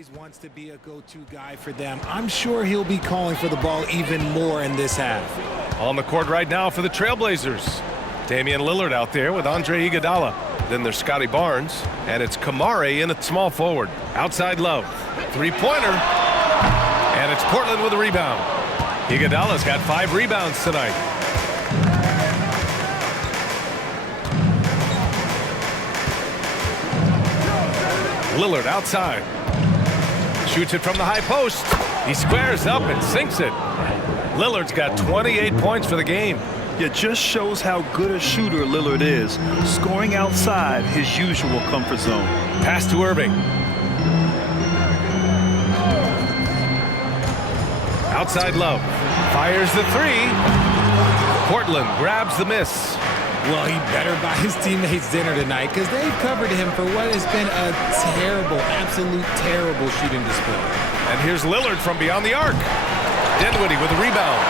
always wants to be a go-to guy for them. I'm sure he'll be calling for the ball even more in this half. On the court right now for the Trailblazers. Damian Lillard out there with Andre Iguodala. Then there's Scotty Barnes, and it's Kamare in at small forward. Outside Love, three-pointer, and it's Portland with a rebound. Iguodala's got 5 rebounds tonight. Lillard outside. Shoots it from the high post. He squares up and sinks it. Lillard's got 28 points for the game. It just shows how good a shooter Lillard is, scoring outside his usual comfort zone. Pass to Erving. Outside Love. Fires the 3. Portland grabs the miss. Well, he better buy his teammates dinner tonight because they've covered him for what has been a terrible, absolute terrible shooting display. And here's Lillard from beyond the arc. Dinwiddie with a rebound.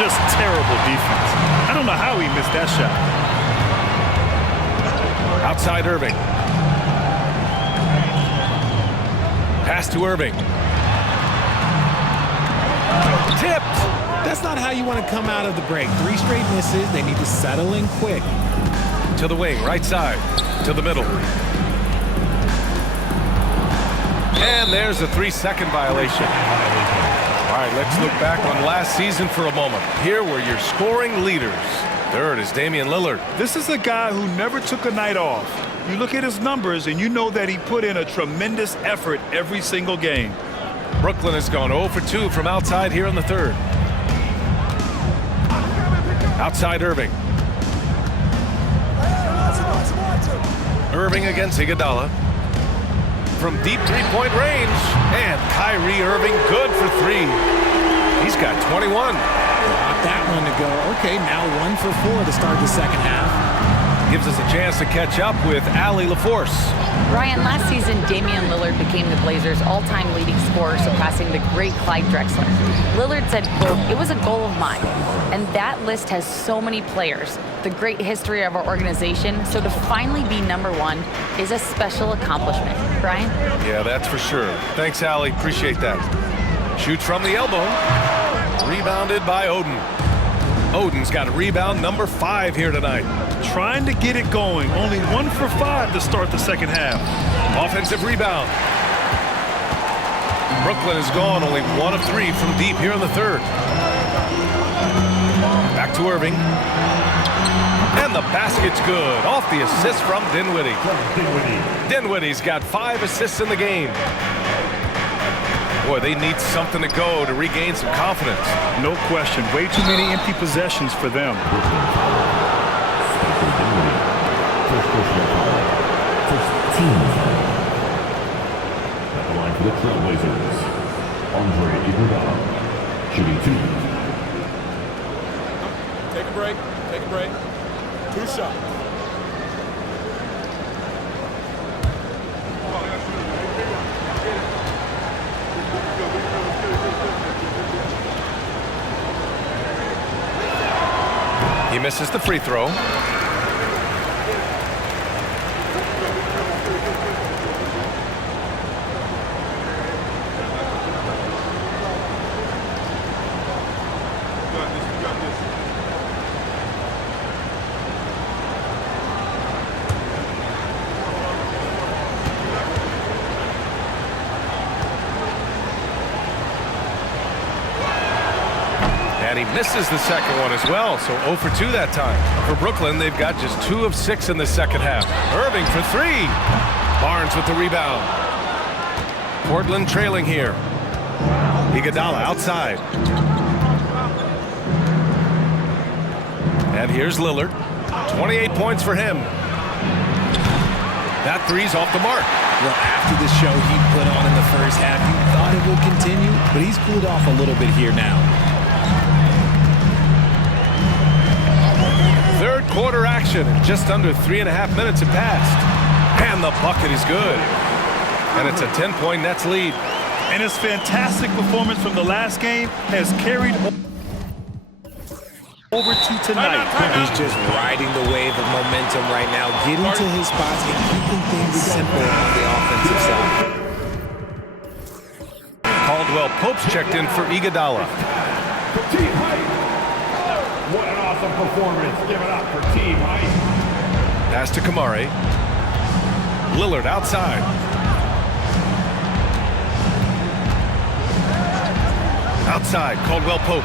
Just terrible defense. I don't know how he missed that shot. Outside Erving. Pass to Erving. Tipped. That's not how you want to come out of the break. 3 straight misses. They need to settle in quick. To the wing, right side. To the middle. And there's a 3-second violation. All right, let's look back on last season for a moment. Here were your scoring leaders. Third is Damian Lillard. This is a guy who never took a night off. You look at his numbers and you know that he put in a tremendous effort every single game. Brooklyn has gone 0 for 2 from outside here in the third. Outside Erving. Erving against Iguodala. From deep three-point range. And Kyrie Erving good for 3. He's got 21. Got that one to go. Okay, now 1 for 4 to start the second half. Gives us a chance to catch up with Allie LaForce. Ryan, last season, Damian Lillard became the Blazers' all-time leading scorer, surpassing the great Clyde Drexler. Lillard said, quote, "It was a goal of mine." And that list has so many players, the great history of our organization, so to finally be #1 is a special accomplishment. Brian? Yeah, that's for sure. Thanks, Allie. Appreciate that. Shoots from the elbow. Rebounded by Oden. Oden's got a rebound number 5 here tonight. Trying to get it going. Only 1 for 5 to start the second half. Offensive rebound. Brooklyn has gone only 1 of 3 from deep here in the third. Back to Erving. And the basket's good. Off the assist from Dinwiddie. Dinwiddie's got 5 assists in the game. Boy, they need something to go to regain some confidence. No question. Way too many empty possessions for them. At the line for the Trailblazers, Andre Iguodala, shooting 2. Take a break. Take a break. 2 shots. He misses the free throw. And he misses the second one as well, so 0 for 2 that time. For Brooklyn, they've got just 2 of 6 in the second half. Erving for 3. Barnes with the rebound. Portland trailing here. Iguodala outside. And here's Lillard. 28 points for him. That 3's off the mark. Well, after the show he put on in the first half, you thought it would continue, but he's cooled off a little bit here now. Third quarter action. Just under 3.5 minutes have passed. And the bucket is good. And it's a 10-point Nets lead. And his fantastic performance from the last game has carried over to tonight. He's just riding the wave of momentum right now, getting to his spots and keeping things simple on the offensive side. Caldwell Pope's checked in for Iguodala. For Team Height. What an awesome performance. Give it up for Team Height. Pass to Kamari. Lillard outside. Outside, Caldwell Pope.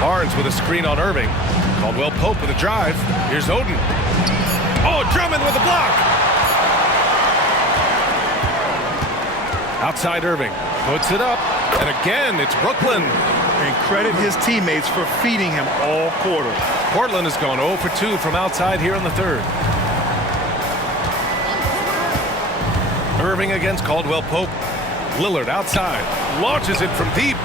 Barnes with a screen on Erving. Caldwell Pope with a drive. Here's Oden. Oh, Drummond with a block. Outside Erving. Puts it up. And again, it's Brooklyn. And credit his teammates for feeding him all quarter. Portland has gone 0 for 2 from outside here in the third. Erving against Caldwell Pope. Lillard outside. Launches it from deep.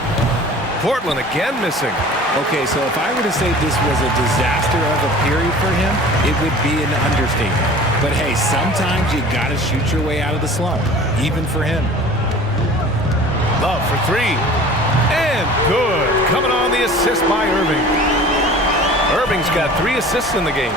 Portland again missing. Okay, so if I were to say this was a disaster of a period for him, it would be an understatement. But hey, sometimes you gotta shoot your way out of the slump, even for him. Love for three. And good. Coming on the assist by Erving. Erving's got 3 assists in the game.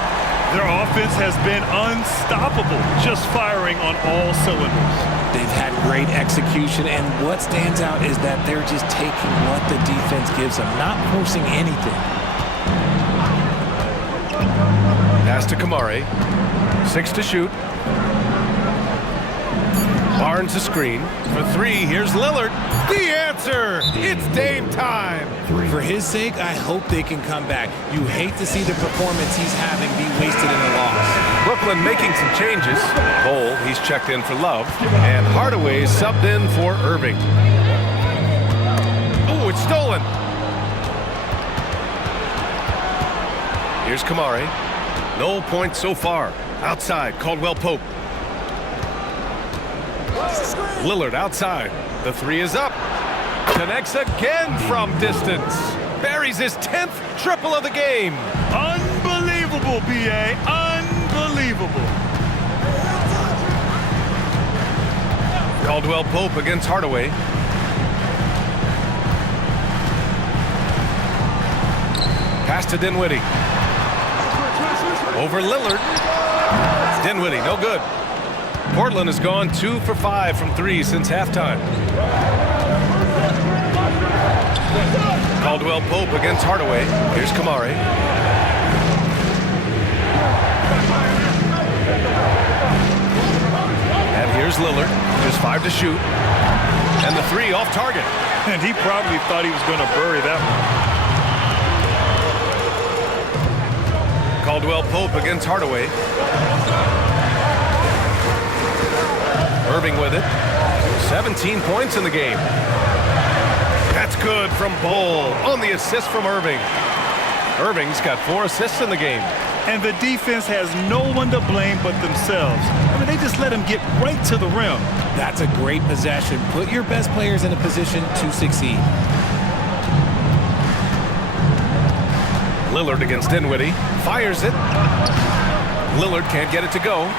Their offense has been unstoppable, just firing on all cylinders. They've had great execution, and what stands out is that they're just taking what the defense gives them, not forcing anything. Pass to Kamari. 6 to shoot. Barnes the screen. For 3, here's Lillard. The answer! It's Dame time! For his sake, I hope they can come back. You hate to see the performance he's having be wasted in a loss. Brooklyn making some changes. Bol, he's checked in for Love. And Hardaway subbed in for Erving. Oh, it's stolen. Here's Kamari. No points so far. Outside, Caldwell Pope. Lillard outside. The 3 is up. Connects again from distance. Buries his 10th triple of the game. Unbelievable, B.A. Unbelievable. Caldwell Pope against Hardaway. Pass to Dinwiddie. Over Lillard. Dinwiddie, no good. Portland has gone 2 for 5 from 3 since halftime. Caldwell Pope against Hardaway. Here's Kamari. And here's Lillard. Just 5 to shoot. And the 3 off target. And he probably thought he was going to bury that one. Caldwell Pope against Hardaway. Erving with it. 17 points in the game. That's good from Bol on the assist from Erving. Erving's got 4 assists in the game. And the defense has no one to blame but themselves. I mean, they just let him get right to the rim. That's a great possession. Put your best players in a position to succeed. Lillard against Dinwiddie. Fires it. Lillard can't get it to go.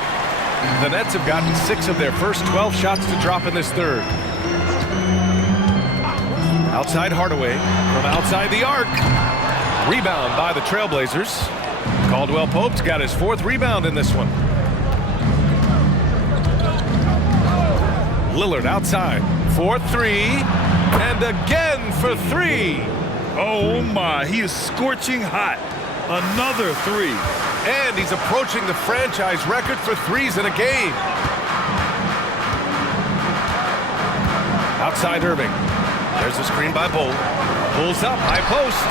The Nets have gotten 6 of their first 12 shots to drop in this third. Outside Hardaway from outside the arc. Rebound by the Trailblazers. Caldwell Pope's got his 4th rebound in this one. Lillard outside for 3. And again for 3. Oh my, he is scorching hot. Another 3. And he's approaching the franchise record for 3s in a game. Outside Erving. There's a screen by Bol. Pulls up, high post.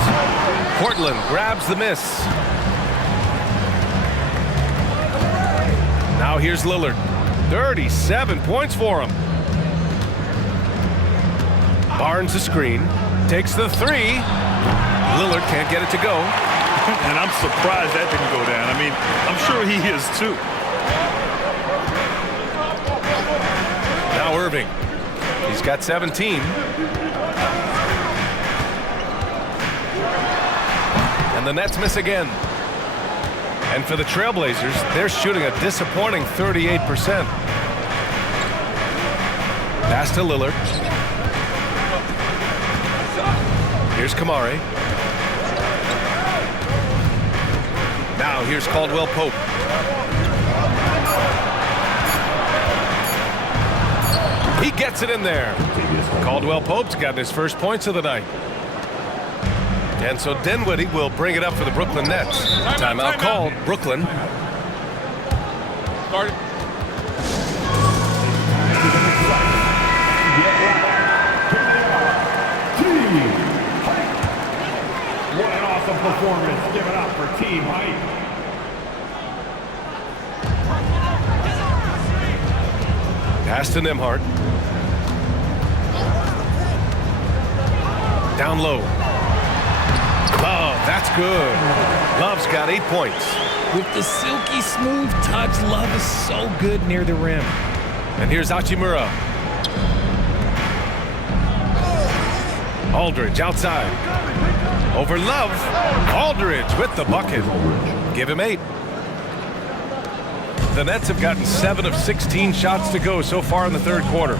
Portland grabs the miss. Now here's Lillard. 37 points for him. Barnes the screen. Takes the 3. Lillard can't get it to go. And I'm surprised that didn't go down. I mean, I'm sure he is too. Now Erving. He's got 17. And the Nets miss again. And for the Trailblazers, they're shooting a disappointing 38%. Pass to Lillard. Here's Kamari. Now here's Caldwell Pope. He gets it in there. Caldwell Pope's gotten his first points of the night. And so Dinwiddie will bring it up for the Brooklyn Nets. Timeout called. Brooklyn. Started. What an awesome performance. Give it up for Team Height. Pass to Nembhard. Down low. Love, that's good. Love's got 8 points. With the silky smooth touch, Love is so good near the rim. And here's Hachimura. Aldridge outside. Over Love. Aldridge with the bucket. Give him 8. The Nets have gotten 7 of 16 shots to go so far in the third quarter.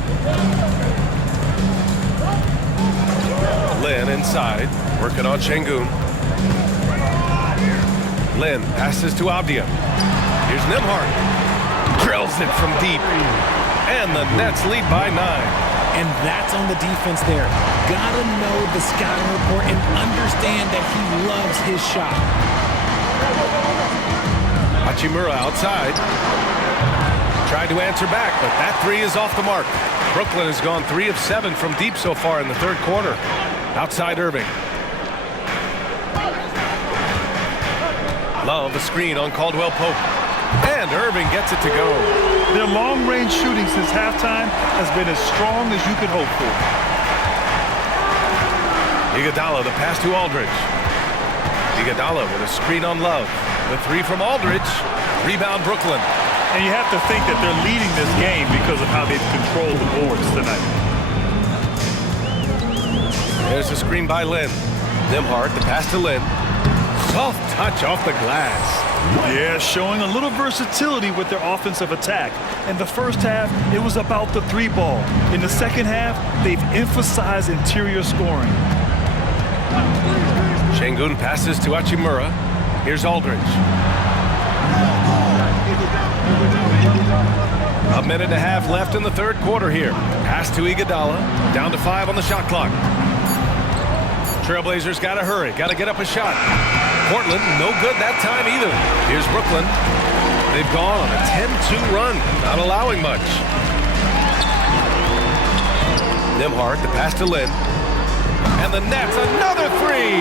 Lin inside, working on Şengün. Lin passes to Avdia. Here's Nembhard. Drills it from deep. And the Nets lead by 9. And that's on the defense there. Gotta know the scouting report and understand that he loves his shot. Hachimura outside. Tried to answer back, but that 3 is off the mark. Brooklyn has gone 3 of 7 from deep so far in the third quarter. Outside Erving. Love a screen on Caldwell Pope. And Erving gets it to go. Their long-range shooting since halftime has been as strong as you could hope for. Iguodala, the pass to Aldridge. Iguodala with a screen on Love. The 3 from Aldridge. Rebound Brooklyn. And you have to think that they're leading this game because of how they've controlled the boards tonight. There's a screen by Lin. Nembhard, the pass to Lin. Soft touch off the glass. Yeah, showing a little versatility with their offensive attack. In the first half, it was about the 3 ball. In the second half, they've emphasized interior scoring. Şengün passes to Hachimura. Here's Aldridge. A minute and a half left in the third quarter here. Pass to Iguodala. Down to 5 on the shot clock. Trailblazers got to hurry. Got to get up a shot. Portland, no good that time either. Here's Brooklyn. They've gone on a 10-2 run, not allowing much. Nembhard, the pass to Lin. And the Nets, another 3.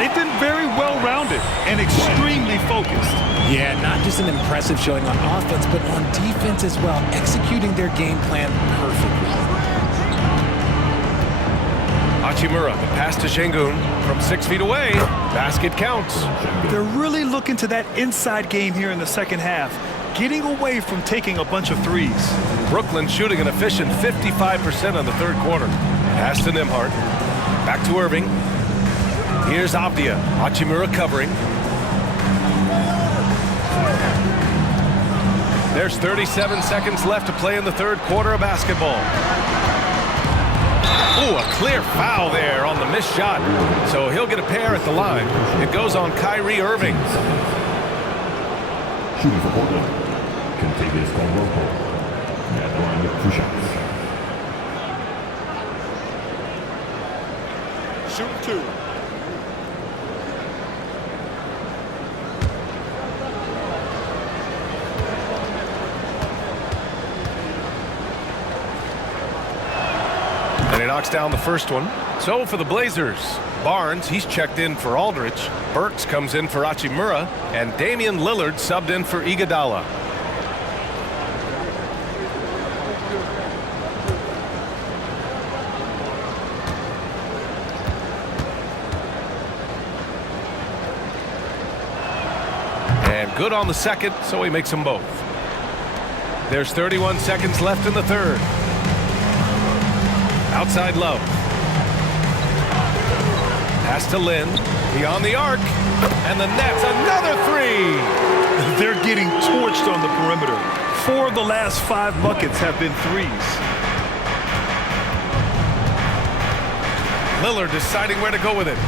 They've been very well-rounded and extremely focused. Yeah, not just an impressive showing on offense, but on defense as well, executing their game plan perfectly. Hachimura, the pass to Şengün from 6 feet away. Basket counts. They're really looking to that inside game here in the second half, getting away from taking a bunch of 3s. Brooklyn shooting an efficient 55% in the third quarter. Pass to Nembhard. Back to Erving. Here's Avdia. Hachimura covering. There's 37 seconds left to play in the third quarter of basketball. Ooh, a clear foul there on the missed shot. So he'll get a pair at the line. It goes on Kyrie Erving. Shooting for Portland. Contagious Caldwell Pope. At the line with 2 shots. Shoot 2. And he knocks down the first one. So for the Blazers, Barnes, he's checked in for Aldridge. Burks comes in for Hachimura. And Damian Lillard subbed in for Iguodala. And good on the second, so he makes them both. There's 31 seconds left in the third. Outside Love. Pass to Lin. Beyond the arc. And the Nets, another 3. They're getting torched on the perimeter. 4 of the last 5 buckets have been 3s. Lillard deciding where to go with it.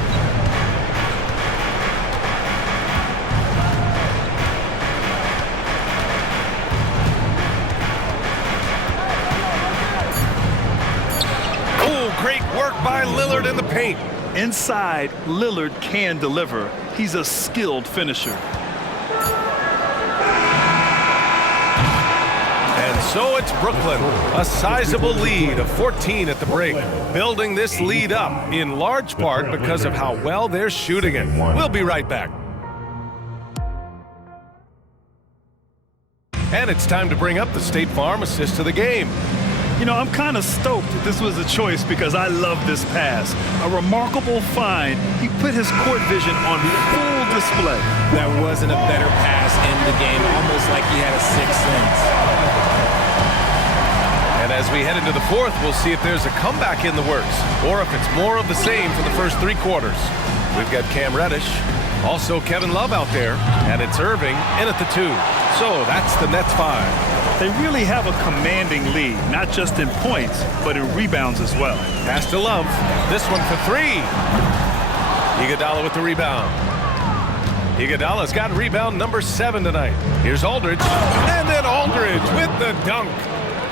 Great work by Lillard in the paint. Inside, Lillard can deliver. He's a skilled finisher. And so it's Brooklyn, a sizable lead of 14 at the break, building this lead up in large part because of how well they're shooting it. We'll be right back. And it's time to bring up the State Farm assist to the game. You know, I'm kind of stoked that this was a choice because I love this pass. A remarkable find. He put his court vision on full display. That wasn't a better pass in the game, almost like he had a sixth sense. And as we head into the fourth, we'll see if there's a comeback in the works or if it's more of the same for the first 3 quarters. We've got Cam Reddish, also Kevin Love out there, and it's Erving in at the 2. So that's the Nets 5. They really have a commanding lead, not just in points, but in rebounds as well. Pass to Love. This one for 3. Iguodala with the rebound. Iguodala's got rebound number 7 tonight. Here's Aldridge. And then Aldridge with the dunk.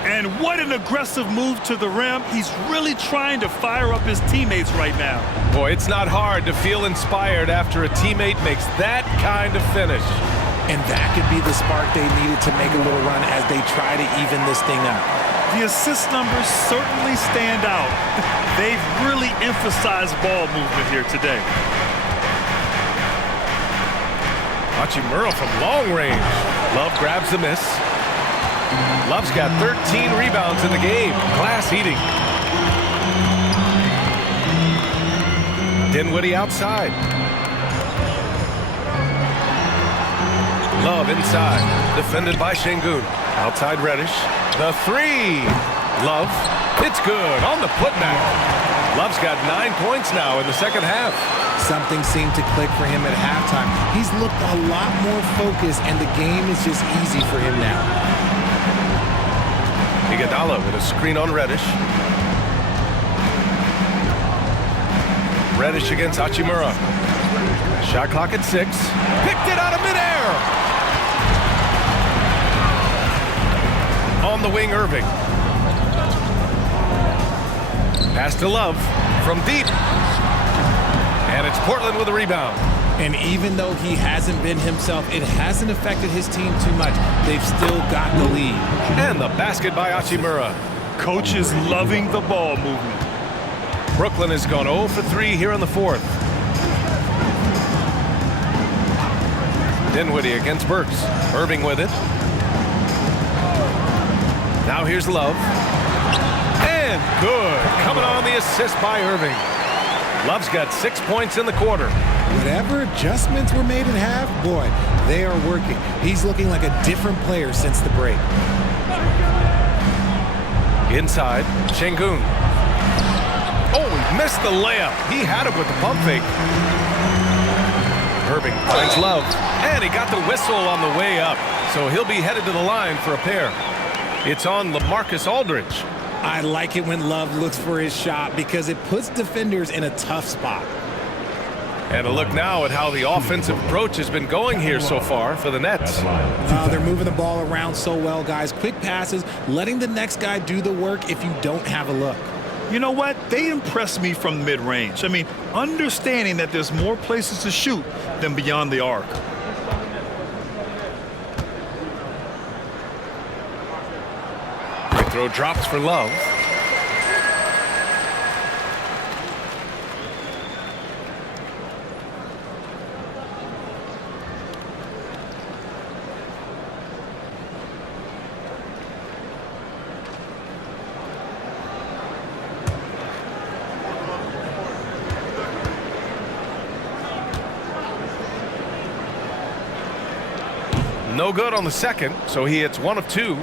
And what an aggressive move to the rim. He's really trying to fire up his teammates right now. Boy, it's not hard to feel inspired after a teammate makes that kind of finish. And that could be the spark they needed to make a little run as they try to even this thing up. The assist numbers certainly stand out. They've really emphasized ball movement here today. Hachimura from long range. Love grabs the miss. Love's got 13 rebounds in the game. Glass eating. Dinwiddie outside. Love inside, defended by Şengün. Outside Reddish, the 3. Love, it's good on the putback. Love's got 9 points now in the second half. Something seemed to click for him at halftime. He's looked a lot more focused, and the game is just easy for him now. Iguodala with a screen on Reddish. Reddish against Hachimura. Shot clock at 6. Picked it out of midair. On the wing, Erving. Pass to Love from deep. And it's Portland with a rebound. And even though he hasn't been himself, it hasn't affected his team too much. They've still got the lead. And the basket by Hachimura. Coach is loving the ball movement. Brooklyn has gone 0 for 3 here in the fourth. Dinwiddie against Burks. Erving with it. Now here's Love. And good. Coming on the assist by Erving. Love's got 6 points in the quarter. Whatever adjustments were made in half, boy, they are working. He's looking like a different player since the break. Inside, Şengün. Oh, he missed the layup. He had it with the pump fake. Erving finds Love. And he got the whistle on the way up. So he'll be headed to the line for a pair. It's on LaMarcus Aldridge. I like it when Love looks for his shot because it puts defenders in a tough spot. And a look now at how the offensive approach has been going here so far for the Nets. They're moving the ball around so well, guys. Quick passes, letting the next guy do the work if you don't have a look. You know what? They impress me from mid-range. I mean, understanding that there's more places to shoot than beyond the arc. Free throw drops for Love. No good on the second, so he hits 1 of 2.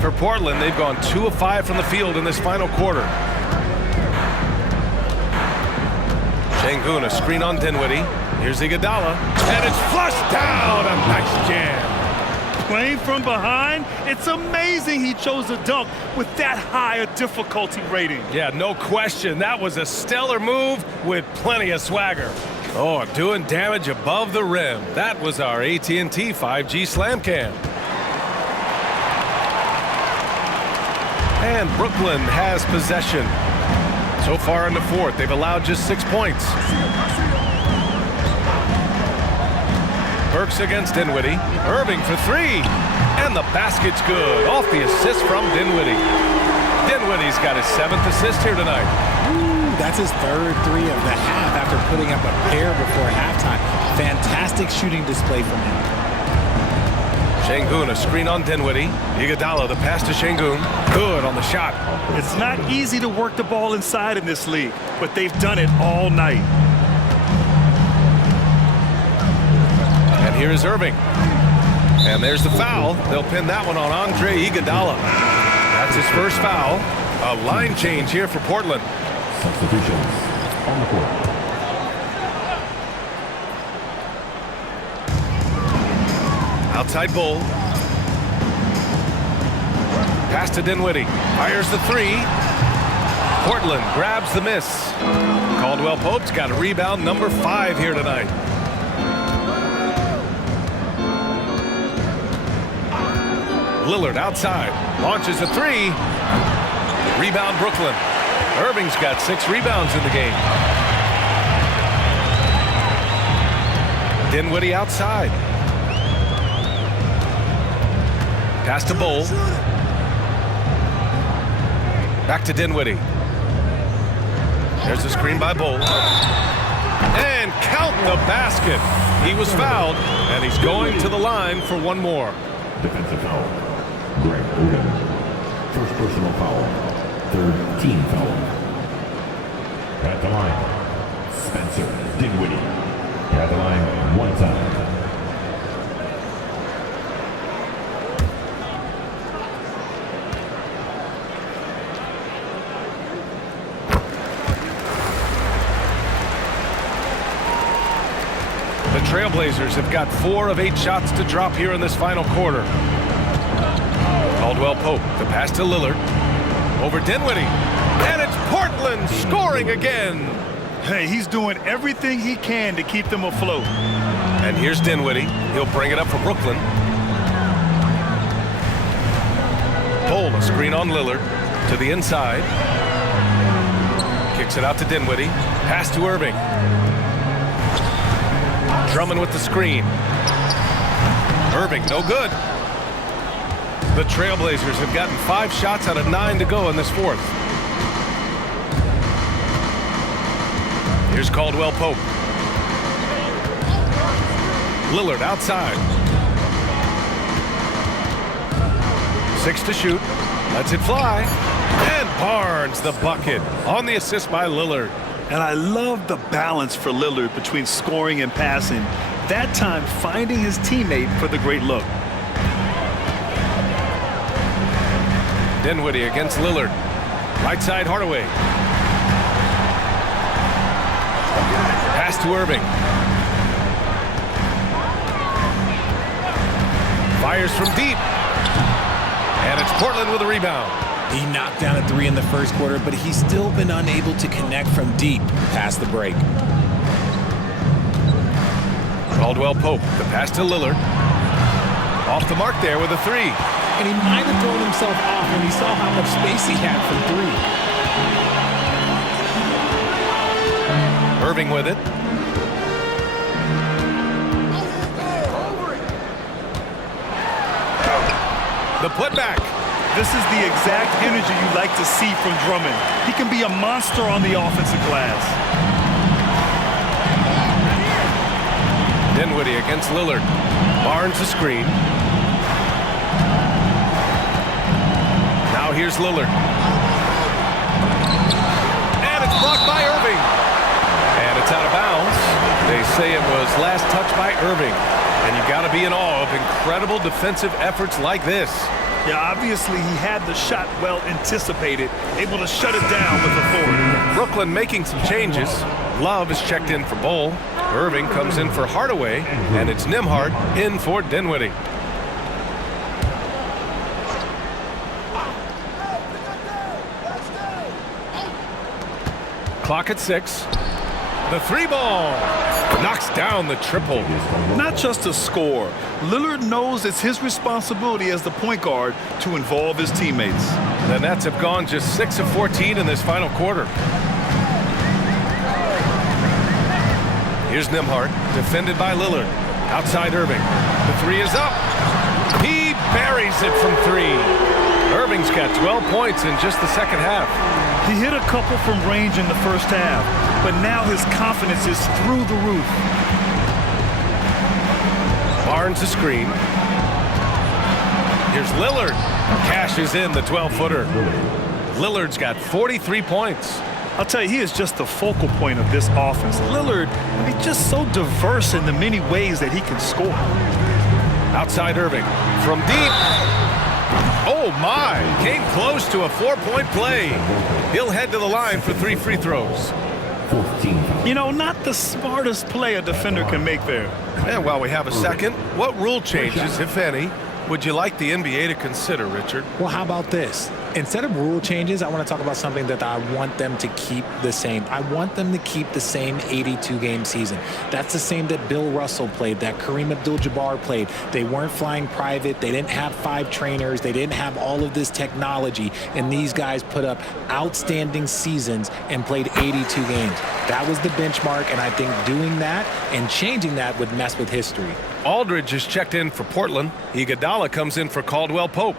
For Portland, they've gone 2 of 5 from the field in this final quarter. Şengün, a screen on Dinwiddie. Here's Iguodala, and it's flushed down. A nice jam. Playing from behind, it's amazing he chose a dunk with that high a difficulty rating. Yeah, no question. That was a stellar move with plenty of swagger. Oh, doing damage above the rim. That was our AT&T 5G Slam Cam. And Brooklyn has possession. So far in the fourth, they've allowed just 6 points. Burks against Dinwiddie. Erving for three. And the basket's good. Off the assist from Dinwiddie. Dinwiddie's got his 7th assist here tonight. Ooh, that's his 3rd three of the half after putting up a pair before halftime. Fantastic shooting display from him. Şengün, a screen on Dinwiddie. Iguodala, the pass to Şengün. Good on the shot. It's not easy to work the ball inside in this league, but they've done it all night. And here is Erving. And there's the foul. They'll pin that one on Andre Iguodala. That's his first foul. A line change here for Portland. Substitutions on the court. Outside Bull. Pass to Dinwiddie. Fires the three. Portland grabs the miss. Caldwell Pope's got a rebound number 5 here tonight. Lillard outside. Launches a three. Rebound Brooklyn. Erving's got 6 rebounds in the game. Dinwiddie outside. Pass to Bull. Back to Dinwiddie. There's a screen by Bull. And count the basket. He was fouled, and he's going to the line for one more. Defensive foul. Greg Oden. First personal foul. 3rd team foul. At the line, Spencer Dinwiddie. At the line, 1 time. The Trailblazers have got 4 of 8 shots to drop here in this final quarter. Caldwell Pope, the pass to Lillard. Over Dinwiddie. And it's Portland scoring again. Hey, he's doing everything he can to keep them afloat. And here's Dinwiddie. He'll bring it up for Brooklyn. Bull, a screen on Lillard. To the inside. Kicks it out to Dinwiddie. Pass to Erving. Drummond with the screen. Erving, no good. The Trailblazers have gotten 5 shots out of 9 to go in this fourth. Here's Caldwell Pope. Lillard outside. 6 to shoot. Lets it fly. And Barnes the bucket on the assist by Lillard. And I love the balance for Lillard between scoring and passing. That time finding his teammate for the great look. Dinwiddie against Lillard. Right side Hardaway. Pass to Erving. Fires from deep. And it's Portland with a rebound. He knocked down a 3 in the first quarter, but he's still been unable to connect from deep past the break. Caldwell Pope, the pass to Lillard. Off the mark there with a 3. And he might have thrown himself off when he saw how much space he had from 3. Erving with it. The putback. This is the exact energy you like to see from Drummond. He can be a monster on the offensive glass. Dinwiddie against Lillard. Barnes the screen. Now here's Lillard. And it's blocked by Erving. And it's out of bounds. They say it was last touched by Erving. And you got to be in awe of incredible defensive efforts like this. Yeah, obviously he had the shot well anticipated, able to shut it down with authority. Brooklyn making some changes. Love is checked in for Bull. Erving comes in for Hardaway. And it's Nembhard in for Dinwiddie. Clock at 6. The 3-ball knocks down the triple. Not just a score. Lillard knows it's his responsibility as the point guard to involve his teammates. The Nets have gone just 6 of 14 in this final quarter. Here's Nembhard, defended by Lillard. Outside Erving. The three is up. He buries it from three. Erving's got 12 points in just the second half. He hit a couple from range in the first half, but now his confidence is through the roof. Barnes a screen. Here's Lillard. Cashes in the 12-footer. Lillard's got 43 points. I'll tell you, he is just the focal point of this offense. Lillard, he's just so diverse in the many ways that he can score. Outside Erving. From deep. Oh, my. Came close to a 4-point play. He'll head to the line for 3 free throws. 14. You know, not the smartest play a defender can make there. And while we have a second, what rule changes, if any, would you like the NBA to consider, Richard? Well, how about this? Instead of rule changes, I want to talk about something that I want them to keep the same. I want them to keep the same 82-game season. That's the same that Bill Russell played, that Kareem Abdul-Jabbar played. They weren't flying private. They didn't have 5 trainers. They didn't have all of this technology. And these guys put up outstanding seasons and played 82 games. That was the benchmark, and I think doing that and changing that would mess with history. Aldridge is checked in for Portland. Iguodala comes in for Caldwell Pope.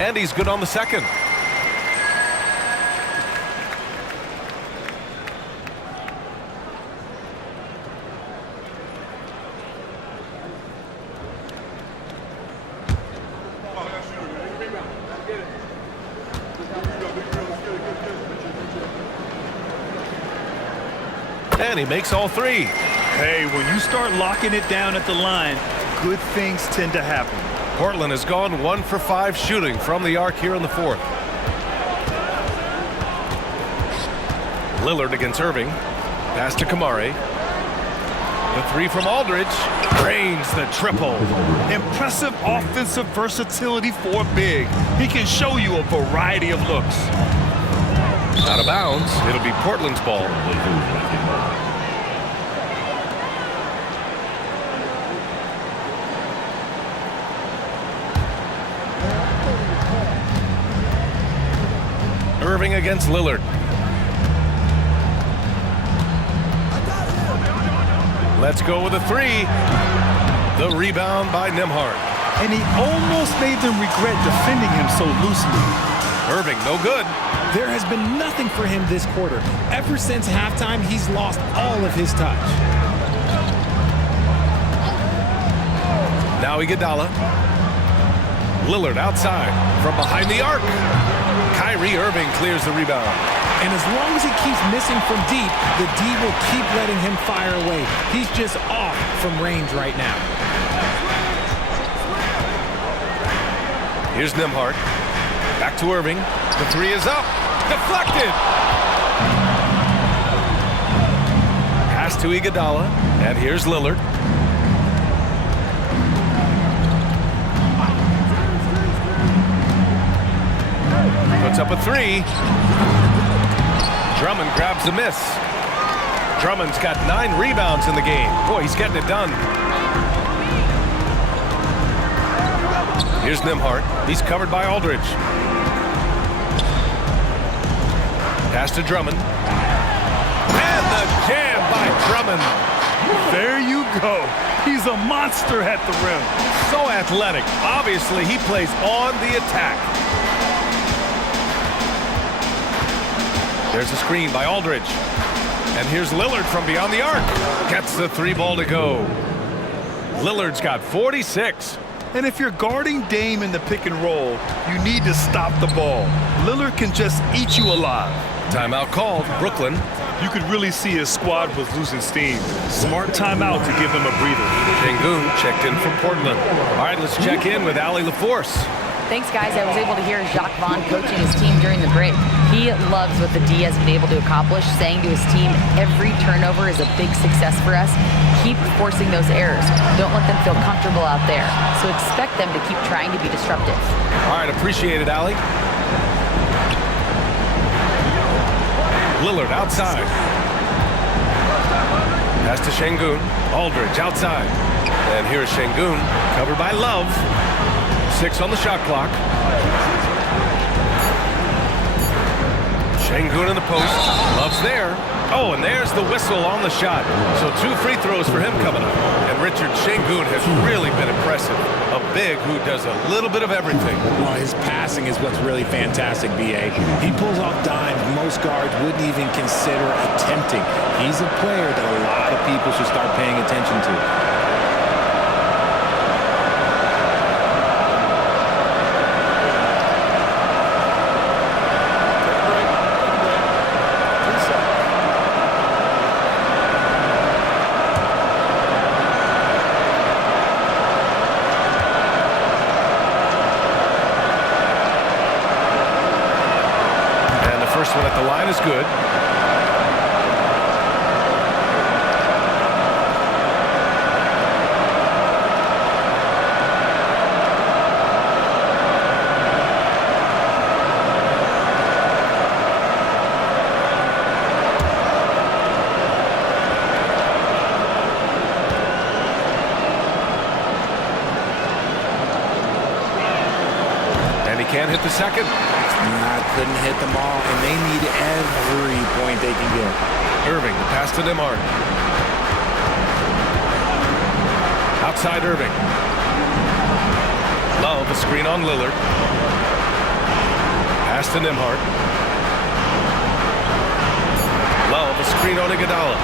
And he's good on the second. And he makes all 3. Hey, when you start locking it down at the line, good things tend to happen. Portland has gone 1 for 5 shooting from the arc here in the fourth. Lillard against Erving. Pass to Kamare. The 3 from Aldridge. Drains the triple. Impressive offensive versatility for a big. He can show you a variety of looks. Out of bounds. It'll be Portland's ball. Erving against Lillard. Let's go with a 3. The rebound by Nembhard. And he almost made them regret defending him so loosely. Erving, no good. There has been nothing for him this quarter. Ever since halftime, he's lost all of his touch. Now Iguodala. Lillard outside from behind the arc. Kyrie Erving clears the rebound. And as long as he keeps missing from deep, the D will keep letting him fire away. He's just off from range right now. Here's Nembhard. Back to Erving. The 3 is up. Deflected. Pass to Iguodala. And here's Lillard. Puts up a 3. Drummond grabs the miss. Drummond's got 9 rebounds in the game. Boy, he's getting it done. Here's Nembhard. He's covered by Aldridge. Pass to Drummond. And the jam by Drummond. There you go. He's a monster at the rim. So athletic. Obviously, he plays on the attack. There's a screen by Aldridge. And here's Lillard from beyond the arc. Gets the 3 ball to go. Lillard's got 46. And if you're guarding Dame in the pick and roll, you need to stop the ball. Lillard can just eat you alive. Timeout called. Brooklyn. You could really see his squad was losing steam. Smart timeout to give him a breather. Sengun checked in from Portland. All right, let's check in with Allie LaForce. Thanks, guys. I was able to hear Jacques Vaughn coaching his team during the break. He loves what the D has been able to accomplish, saying to his team, every turnover is a big success for us. Keep forcing those errors. Don't let them feel comfortable out there. So expect them to keep trying to be disruptive. All right, appreciate it, Allie. Lillard outside. Pass to Şengün. Aldridge outside. And here's Şengün, covered by Love. 6 on the shot clock. Şengün in the post. Love's there. Oh, and there's the whistle on the shot. So 2 free throws for him coming up. And Richard, Şengün has really been impressive. A big who does a little bit of everything. Well, his passing is what's really fantastic, B.A. He pulls off dimes most guards wouldn't even consider attempting. He's a player that a lot of people should start paying attention to. First one at the line is good. And he can't hit the second. Couldn't hit them all, and they need every point they can get. Erving, the pass to Nembhard. Outside Erving. Love, a screen on Lillard. Pass to Nembhard. Love, a screen on Iguodala.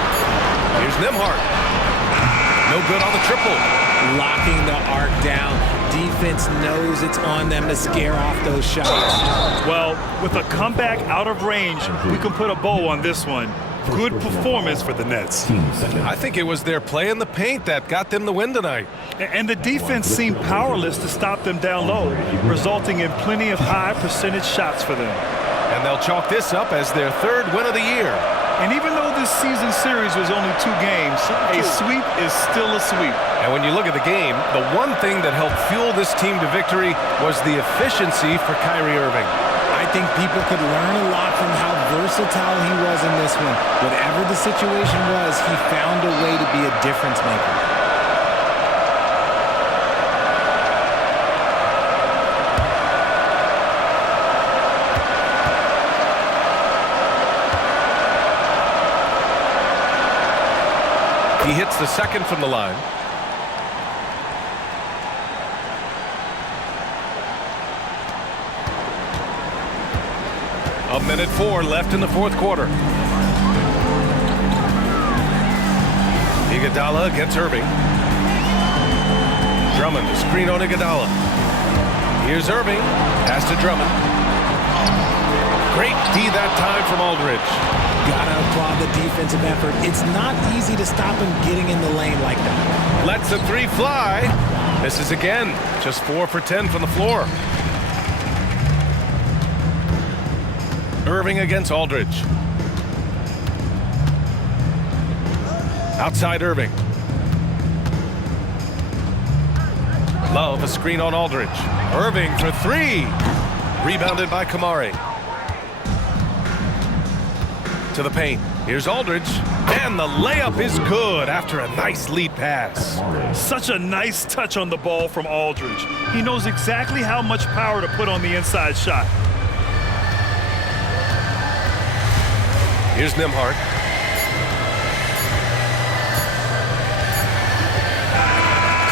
Here's Nembhard. No good on the triple. Locking the arc down. Defense knows it's on them to scare off those shots. Well, with a comeback out of range, we can put a bow on this one. Good performance for the Nets. I think it was their play in the paint that got them the win tonight. And the defense seemed powerless to stop them down low, resulting in plenty of high percentage shots for them. And they'll chalk this up as their 3rd win of the year. And even though this season series was only 2 games, a sweep is still a sweep. And when you look at the game, the one thing that helped fuel this team to victory was the efficiency for Kyrie Erving. I think people could learn a lot from how versatile he was in this one. Whatever the situation was, he found a way to be a difference maker. He hits the second from the line. A minute 4 left in the 4th quarter. Iguodala against Erving. Drummond, the screen on Iguodala. Here's Erving. Pass to Drummond. Great D that time from Aldridge. Gotta applaud the defensive effort. It's not easy to stop him getting in the lane like that. Lets the 3 fly. Misses again. Just 4 for 10 from the floor. Erving against Aldridge. Outside Erving. Love, a screen on Aldridge. Erving for 3. Rebounded by Kamari. To the paint. Here's Aldridge. And the layup is good after a nice lead pass. Such a nice touch on the ball from Aldridge. He knows exactly how much power to put on the inside shot. Here's Nembhard.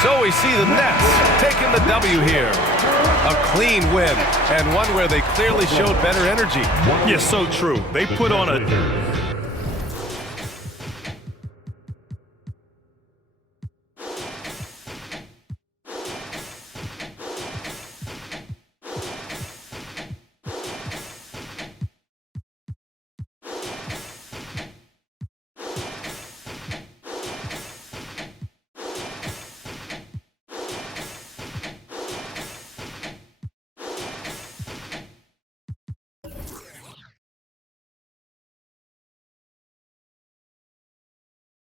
So we see the Nets taking the W here. A clean win, and one where they clearly showed better energy. Yes, so true. They put on a